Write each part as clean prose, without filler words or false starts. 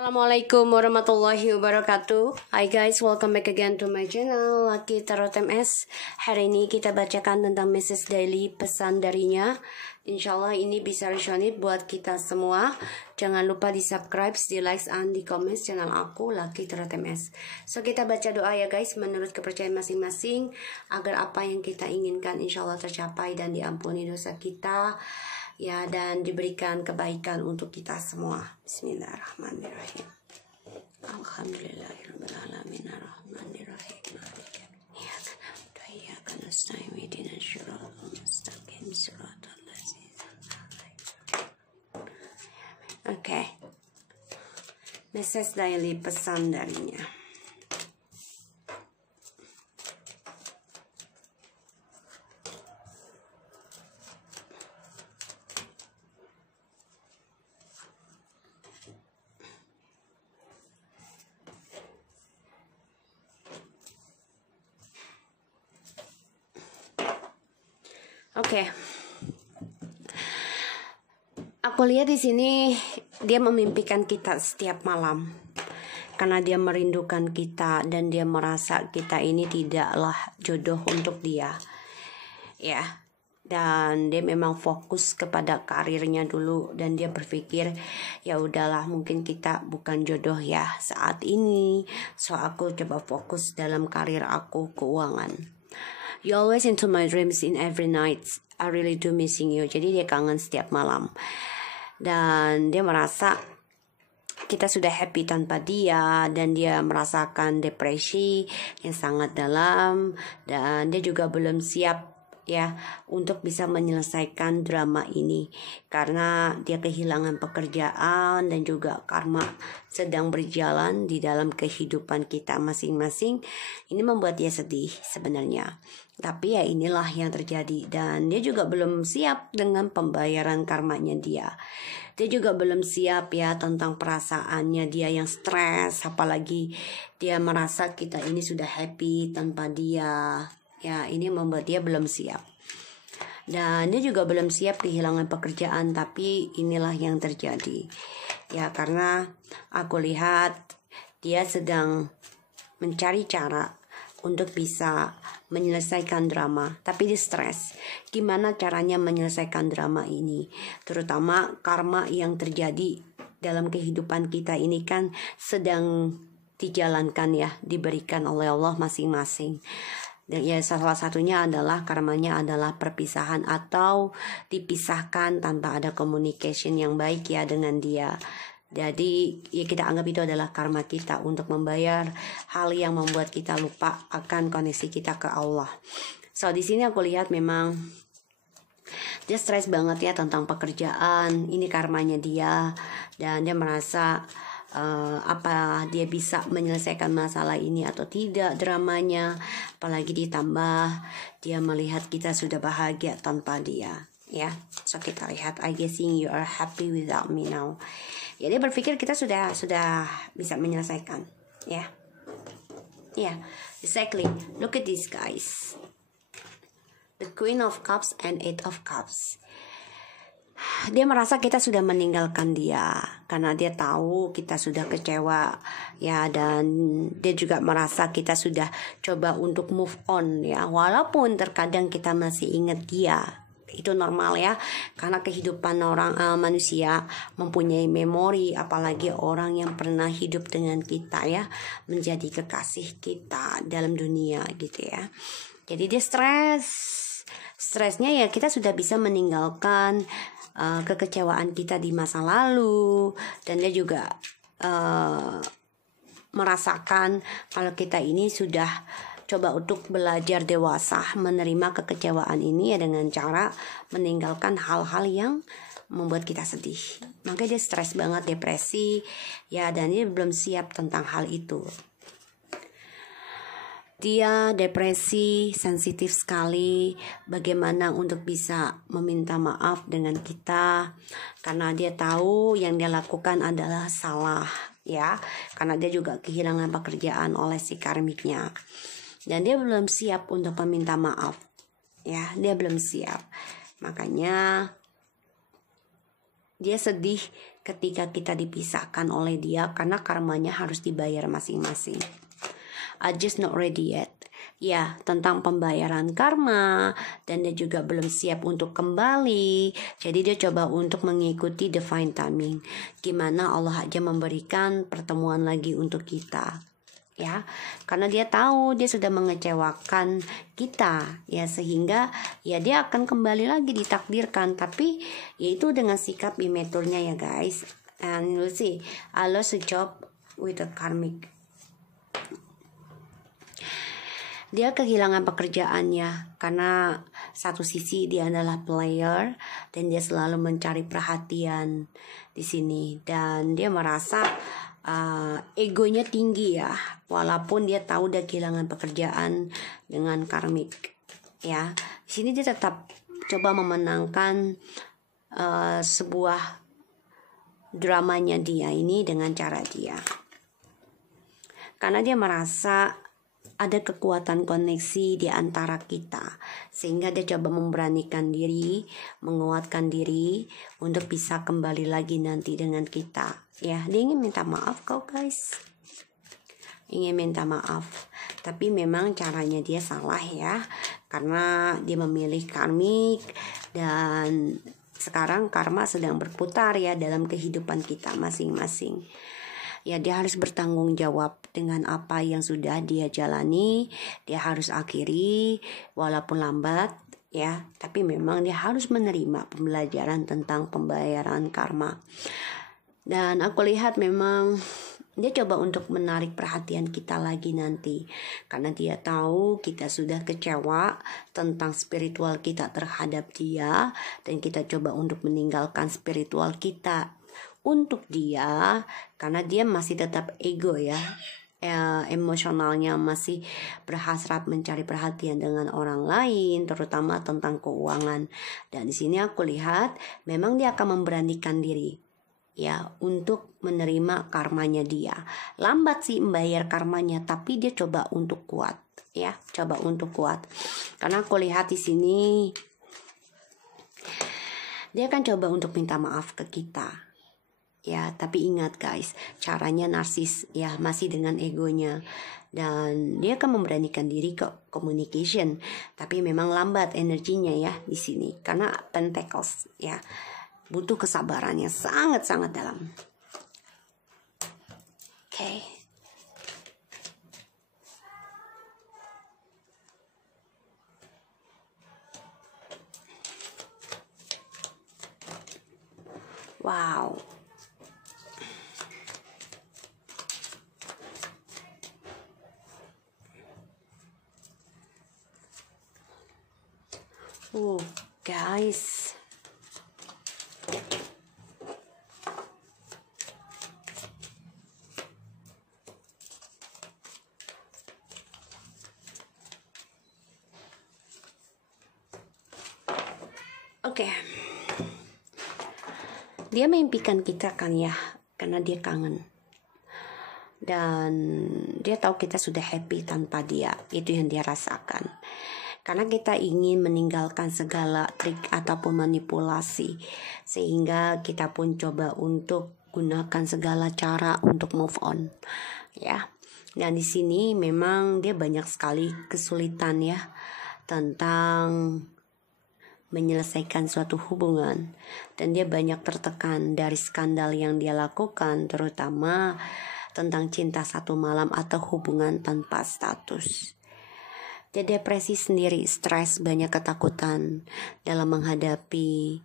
Assalamualaikum warahmatullahi wabarakatuh. Hi guys, welcome back again to my channel Lucky Tarot MS. Hari ini kita bacakan tentang message daily, pesan darinya. Insyaallah ini bisa resonate buat kita semua. Jangan lupa di subscribe, di like, and di comment channel aku Lucky Tarot MS. So kita baca doa ya guys, menurut kepercayaan masing-masing, agar apa yang kita inginkan insyaallah tercapai dan diampuni dosa kita, ya, dan diberikan kebaikan untuk kita semua. Bismillahirrahmanirrahim. Alhamdulillahirabbil alamin arrahmanirrahim. Iyyaka na'budu wa iyyaka nasta'in ihdinas siratal mustaqim siratal ladzina an'amta 'alaihim. Oke. Message daily, pesan darinya. Oke. Aku lihat di sini dia memimpikan kita setiap malam. Karena dia merindukan kita dan dia merasa kita ini tidaklah jodoh untuk dia. Ya. Dan dia memang fokus kepada karirnya dulu dan dia berpikir ya udahlah, mungkin kita bukan jodoh ya saat ini. So aku coba fokus dalam karir aku, keuangan. You always into my dreams in every night. I really do missing you. Jadi dia kangen setiap malam. Dan dia merasa kita sudah happy tanpa dia. Dan dia merasakan depresi yang sangat dalam. Dan dia juga belum siap ya untuk bisa menyelesaikan drama ini. Karena dia kehilangan pekerjaan dan juga karma sedang berjalan di dalam kehidupan kita masing-masing. Ini membuat dia sedih sebenarnya. Tapi ya inilah yang terjadi. Dan dia juga belum siap dengan pembayaran karmanya dia. Dia juga belum siap ya tentang perasaannya dia yang stres. Apalagi dia merasa kita ini sudah happy tanpa dia. Ya ini membuat dia belum siap. Dan dia juga belum siap kehilangan pekerjaan. Tapi inilah yang terjadi. Ya karena aku lihat dia sedang mencari cara untuk bisa menyelesaikan drama, tapi dia stres. Gimana caranya menyelesaikan drama ini? Terutama karma yang terjadi dalam kehidupan kita ini kan sedang dijalankan ya, diberikan oleh Allah masing-masing. Dan ya salah satunya adalah karmanya adalah perpisahan atau dipisahkan tanpa ada communication yang baik ya dengan dia. Jadi ya kita anggap itu adalah karma kita untuk membayar hal yang membuat kita lupa akan koneksi kita ke Allah. So di sini aku lihat memang dia stres banget ya tentang pekerjaan. Ini karmanya dia dan dia merasa apa dia bisa menyelesaikan masalah ini atau tidak dramanya. Apalagi ditambah dia melihat kita sudah bahagia tanpa dia. Ya, so kita lihat, I guessing you are happy without me now. Ya dia berpikir kita sudah bisa menyelesaikan. Ya, exactly. Look at this guys. The Queen of Cups and Eight of Cups. Dia merasa kita sudah meninggalkan dia karena dia tahu kita sudah kecewa ya, dan dia juga merasa kita sudah coba untuk move on ya, walaupun terkadang kita masih ingat dia. Itu normal ya, karena kehidupan orang manusia mempunyai memori, apalagi orang yang pernah hidup dengan kita ya, menjadi kekasih kita dalam dunia gitu ya. Jadi dia stresnya ya kita sudah bisa meninggalkan kekecewaan kita di masa lalu, dan dia juga merasakan kalau kita ini sudah coba untuk belajar dewasa menerima kekecewaan ini ya dengan cara meninggalkan hal-hal yang membuat kita sedih. Makanya dia stres banget, depresi ya, dan dia belum siap tentang hal itu. Dia depresi, sensitif sekali bagaimana untuk bisa meminta maaf dengan kita, karena dia tahu yang dia lakukan adalah salah ya, karena dia juga kehilangan pekerjaan oleh si karmiknya. Dan dia belum siap untuk meminta maaf ya, dia belum siap. Makanya dia sedih ketika kita dipisahkan oleh dia, karena karmanya harus dibayar masing-masing. I just not ready yet. Ya, tentang pembayaran karma, dan dia juga belum siap untuk kembali. Jadi dia coba untuk mengikuti divine timing. Gimana Allah aja memberikan pertemuan lagi untuk kita. Ya, karena dia tahu dia sudah mengecewakan kita, ya, sehingga ya dia akan kembali lagi ditakdirkan, tapi yaitu dengan sikap immaturenya ya guys. And you see, I lost a job with a karmic. Dia kehilangan pekerjaannya karena satu sisi dia adalah player dan dia selalu mencari perhatian di sini, dan dia merasa egonya tinggi ya, walaupun dia tahu dia kehilangan pekerjaan dengan karmik. Ya, di sini dia tetap coba memenangkan sebuah dramanya dia ini dengan cara dia, karena dia merasa ada kekuatan koneksi di antara kita, sehingga dia coba memberanikan diri, menguatkan diri untuk bisa kembali lagi nanti dengan kita. Ya, dia ingin minta maaf kok guys, ingin minta maaf, tapi memang caranya dia salah ya, karena dia memilih karmik, dan sekarang karma sedang berputar ya dalam kehidupan kita masing-masing. Ya, dia harus bertanggung jawab dengan apa yang sudah dia jalani. Dia harus akhiri walaupun lambat ya, tapi memang dia harus menerima pembelajaran tentang pembayaran karma. Dan aku lihat memang dia coba untuk menarik perhatian kita lagi nanti, karena dia tahu kita sudah kecewa tentang spiritual kita terhadap dia, dan kita coba untuk meninggalkan spiritual kita untuk dia, karena dia masih tetap ego ya, emosionalnya masih berhasrat mencari perhatian dengan orang lain, terutama tentang keuangan. Dan di sini aku lihat memang dia akan memberanikan diri ya untuk menerima karmanya dia. Lambat sih membayar karmanya, tapi dia coba untuk kuat ya, coba untuk kuat. Karena aku lihat di sini dia akan coba untuk minta maaf ke kita. Ya, tapi ingat guys, caranya narsis ya, masih dengan egonya, dan dia akan memberanikan diri ke communication, tapi memang lambat energinya ya di sini, karena pentacles ya, butuh kesabarannya sangat-sangat dalam. Oke. Wow. Guys, oke. Dia mimpikan kita kan ya, karena dia kangen, dan dia tahu kita sudah happy tanpa dia. Itu yang dia rasakan. Karena kita ingin meninggalkan segala trik ataupun manipulasi, sehingga kita pun coba untuk gunakan segala cara untuk move on ya. Dan di sini memang dia banyak sekali kesulitan ya tentang menyelesaikan suatu hubungan, dan dia banyak tertekan dari skandal yang dia lakukan, terutama tentang cinta satu malam atau hubungan tanpa status. Dia depresi sendiri, stres, banyak ketakutan dalam menghadapi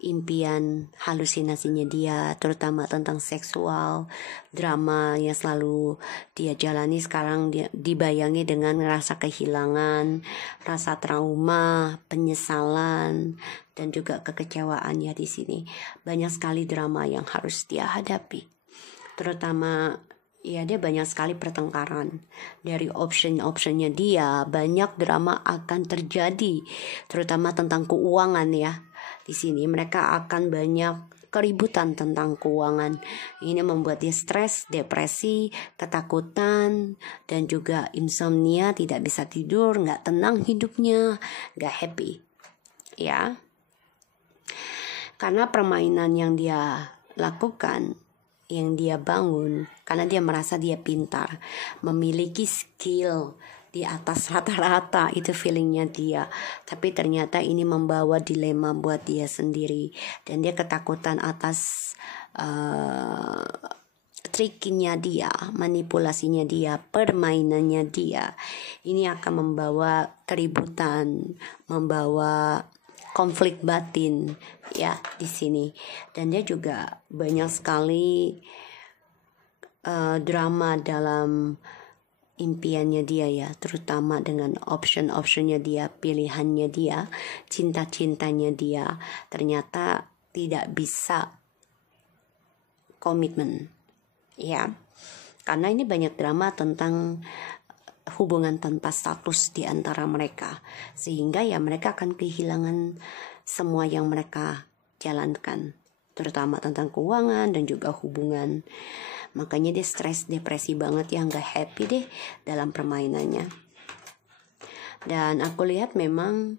impian halusinasinya dia, terutama tentang seksual, drama yang selalu dia jalani sekarang. Dia dibayangi dengan rasa kehilangan, rasa trauma, penyesalan, dan juga kekecewaan ya di sini. Banyak sekali drama yang harus dia hadapi, terutama ya dia banyak sekali pertengkaran. Dari optionnya dia, banyak drama akan terjadi, terutama tentang keuangan ya. Di sini mereka akan banyak keributan tentang keuangan. Ini membuat dia stres, depresi, ketakutan, dan juga insomnia, tidak bisa tidur, nggak tenang hidupnya, nggak happy ya. Karena permainan yang dia lakukan, yang dia bangun, karena dia merasa dia pintar, memiliki skill di atas rata-rata, itu feelingnya dia. Tapi ternyata ini membawa dilema buat dia sendiri, dan dia ketakutan atas triknya dia, manipulasinya dia, permainannya dia. Ini akan membawa keributan, membawa konflik batin ya di sini. Dan dia juga banyak sekali drama dalam impiannya dia ya, terutama dengan option-optionnya dia, pilihannya dia, cinta-cintanya dia. Ternyata tidak bisa komitmen ya, karena ini banyak drama tentang hubungan tanpa status di antara mereka, sehingga ya mereka akan kehilangan semua yang mereka jalankan, terutama tentang keuangan dan juga hubungan. Makanya dia stres, depresi banget ya, nggak happy deh dalam permainannya. Dan aku lihat memang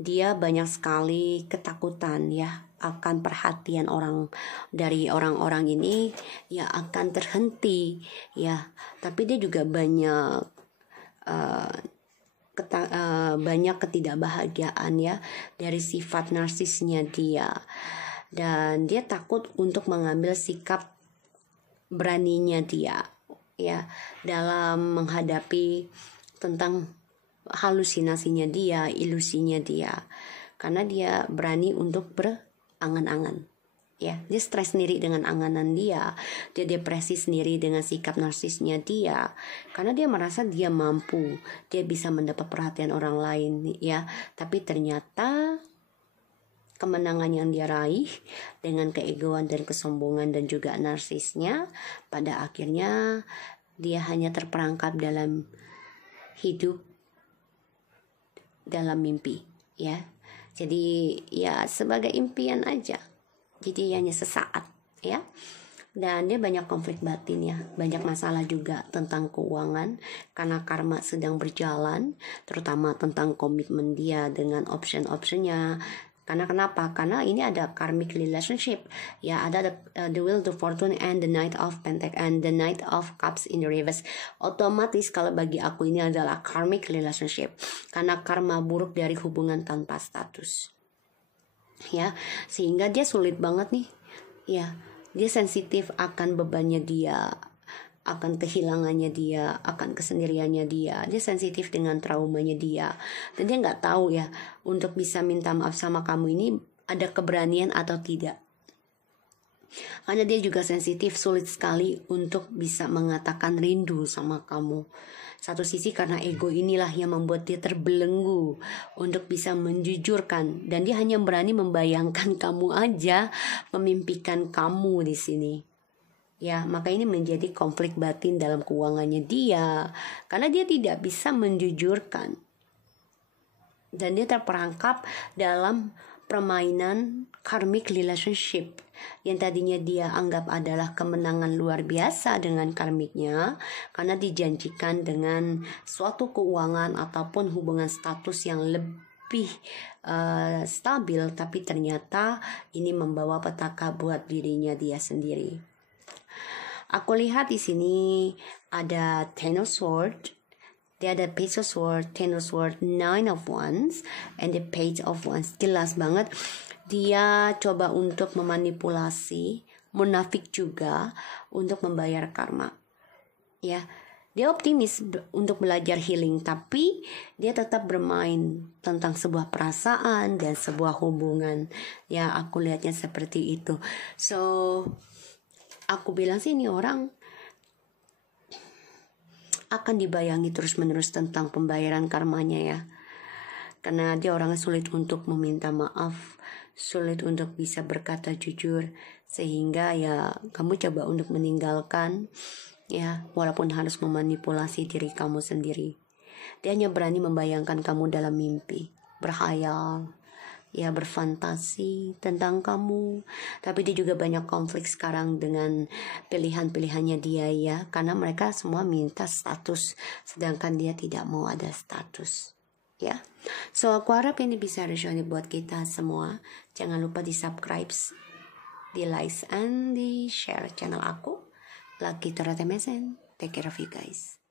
dia banyak sekali ketakutan ya akan perhatian dari orang-orang ini ya, akan terhenti ya. Tapi dia juga banyak banyak ketidakbahagiaan ya dari sifat narsisnya dia, dan dia takut untuk mengambil sikap beraninya dia ya dalam menghadapi tentang halusinasinya dia, ilusinya dia, karena dia berani untuk berangan-angan ya. Dia stres sendiri dengan anganan dia depresi sendiri dengan sikap narsisnya dia, karena dia merasa dia mampu, dia bisa mendapat perhatian orang lain ya. Tapi ternyata kemenangan yang dia raih dengan keegoan dan kesombongan dan juga narsisnya, pada akhirnya dia hanya terperangkap dalam hidup dalam mimpi ya. Jadi ya sebagai impian aja, jadi hanya sesaat ya. Dan dia banyak konflik batin ya, banyak masalah juga tentang keuangan karena karma sedang berjalan, terutama tentang komitmen dia dengan option-optionnya. Karena kenapa? Karena ini ada karmic relationship ya, ada the wheel of fortune and the knight of pentacle and the knight of cups in the reverse. Otomatis kalau bagi aku ini adalah karmic relationship, karena karma buruk dari hubungan tanpa status ya, sehingga dia sulit banget nih ya. Dia sensitif akan bebannya dia, akan kehilangannya dia, akan kesendiriannya dia. Dia sensitif dengan traumanya dia, dan dia nggak tahu ya untuk bisa minta maaf sama kamu ini ada keberanian atau tidak. Karena dia juga sensitif, sulit sekali untuk bisa mengatakan rindu sama kamu. Satu sisi karena ego inilah yang membuat dia terbelenggu untuk bisa menjujurkan, dan dia hanya berani membayangkan kamu aja, memimpikan kamu di sini. Ya, maka ini menjadi konflik batin dalam keuangannya dia, karena dia tidak bisa menjujurkan. Dan dia terperangkap dalam permainan karmic relationship yang tadinya dia anggap adalah kemenangan luar biasa dengan karmiknya, karena dijanjikan dengan suatu keuangan ataupun hubungan status yang lebih stabil, tapi ternyata ini membawa petaka buat dirinya dia sendiri. Aku lihat di sini ada Ten of Swords, dia ada Page of Swords, Ten of Swords, Nine of Wands, and the Page of Wands. Jelas banget dia coba untuk memanipulasi, munafik juga untuk membayar karma ya. Dia optimis untuk belajar healing, tapi dia tetap bermain tentang sebuah perasaan dan sebuah hubungan ya. Aku lihatnya seperti itu. So aku bilang sih ini orang akan dibayangi terus-menerus tentang pembayaran karmanya ya, karena dia orangnya sulit untuk meminta maaf, sulit untuk bisa berkata jujur, sehingga ya kamu coba untuk meninggalkan ya, walaupun harus memanipulasi diri kamu sendiri. Dia hanya berani membayangkan kamu dalam mimpi, berkhayal ya, berfantasi tentang kamu. Tapi dia juga banyak konflik sekarang dengan pilihan-pilihannya dia ya, karena mereka semua minta status, sedangkan dia tidak mau ada status ya. So aku harap ini bisa resonate buat kita semua. Jangan lupa di subscribe di like and di share channel aku. Lagi Terate Mesen. Take care of you guys.